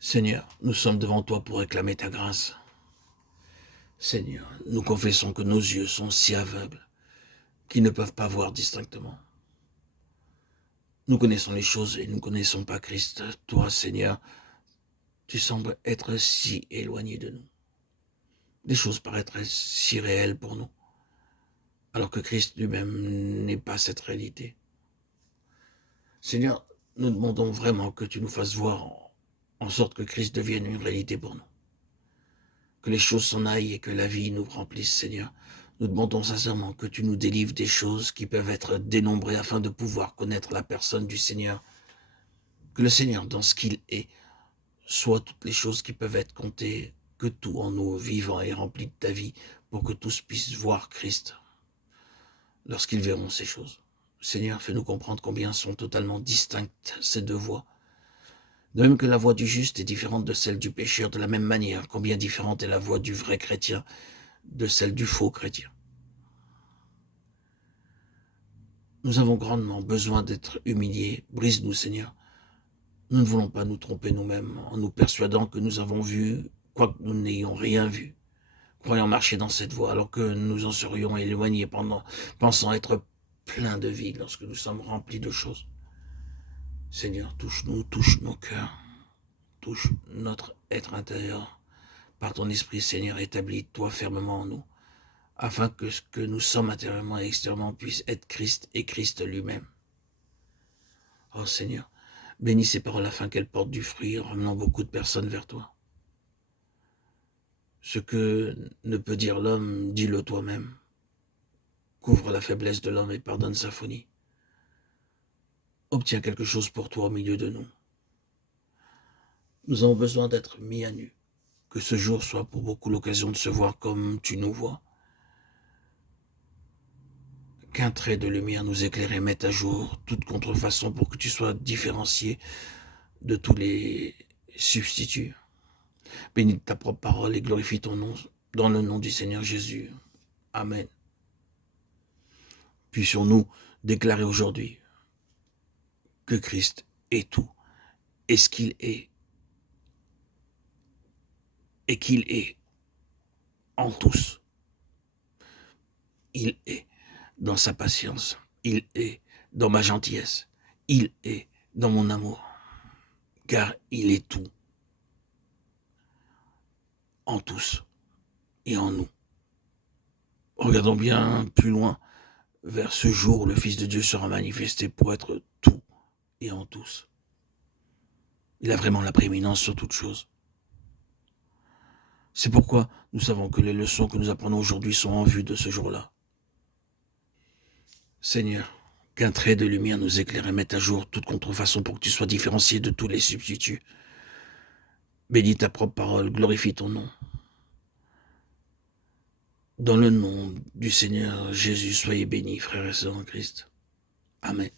Seigneur, nous sommes devant toi pour réclamer ta grâce. Seigneur, nous confessons que nos yeux sont si aveugles qu'ils ne peuvent pas voir distinctement. Nous connaissons les choses et nous ne connaissons pas Christ. Toi, Seigneur, tu sembles être si éloigné de nous. Les choses paraîtraient si réelles pour nous, alors que Christ lui-même n'est pas cette réalité. Seigneur, nous demandons vraiment que tu nous fasses voir en sorte que Christ devienne une réalité pour nous. Que les choses s'en aillent et que la vie nous remplisse, Seigneur. Nous demandons sincèrement que tu nous délivres des choses qui peuvent être dénombrées afin de pouvoir connaître la personne du Seigneur. Que le Seigneur, dans ce qu'il est, soit toutes les choses qui peuvent être comptées, que tout en nous vivant et rempli de ta vie, pour que tous puissent voir Christ lorsqu'ils verront ces choses. Seigneur, fais-nous comprendre combien sont totalement distinctes ces deux voies. De même que la voie du juste est différente de celle du pécheur, de la même manière, combien différente est la voie du vrai chrétien de celle du faux chrétien. Nous avons grandement besoin d'être humiliés. Brise-nous, Seigneur. Nous ne voulons pas nous tromper nous-mêmes en nous persuadant que nous avons vu, quoique nous n'ayons rien vu, croyant marcher dans cette voie, alors que nous en serions éloignés pensant être pleins de vie lorsque nous sommes remplis de choses. Seigneur, touche-nous, touche nos cœurs, touche notre être intérieur. Par ton esprit, Seigneur, établis-toi fermement en nous, afin que ce que nous sommes intérieurement et extérieurement puisse être Christ et Christ lui-même. Oh Seigneur, bénis ces paroles afin qu'elles portent du fruit, ramenant beaucoup de personnes vers toi. Ce que ne peut dire l'homme, dis-le toi-même. Couvre la faiblesse de l'homme et pardonne sa folie. Obtiens quelque chose pour toi au milieu de nous. Nous avons besoin d'être mis à nu. Que ce jour soit pour beaucoup l'occasion de se voir comme tu nous vois. Qu'un trait de lumière nous éclaire et mette à jour toute contrefaçon pour que tu sois différencié de tous les substituts. Bénis ta propre parole et glorifie ton nom dans le nom du Seigneur Jésus. Amen. Puissions-nous déclarer aujourd'hui que Christ est tout, est ce qu'il est, et qu'il est en tous. Il est dans sa patience, il est dans ma gentillesse, il est dans mon amour, car il est tout, en tous et en nous. Regardons bien plus loin vers ce jour où le Fils de Dieu sera manifesté pour être tout et en tous. Il a vraiment la prééminence sur toute chose. C'est pourquoi nous savons que les leçons que nous apprenons aujourd'hui sont en vue de ce jour-là. Seigneur, qu'un trait de lumière nous éclaire et mette à jour toute contrefaçon pour que tu sois différencié de tous les substituts. Bénis ta propre parole, glorifie ton nom. Dans le nom du Seigneur Jésus, soyez bénis, frères et sœurs en Christ. Amen.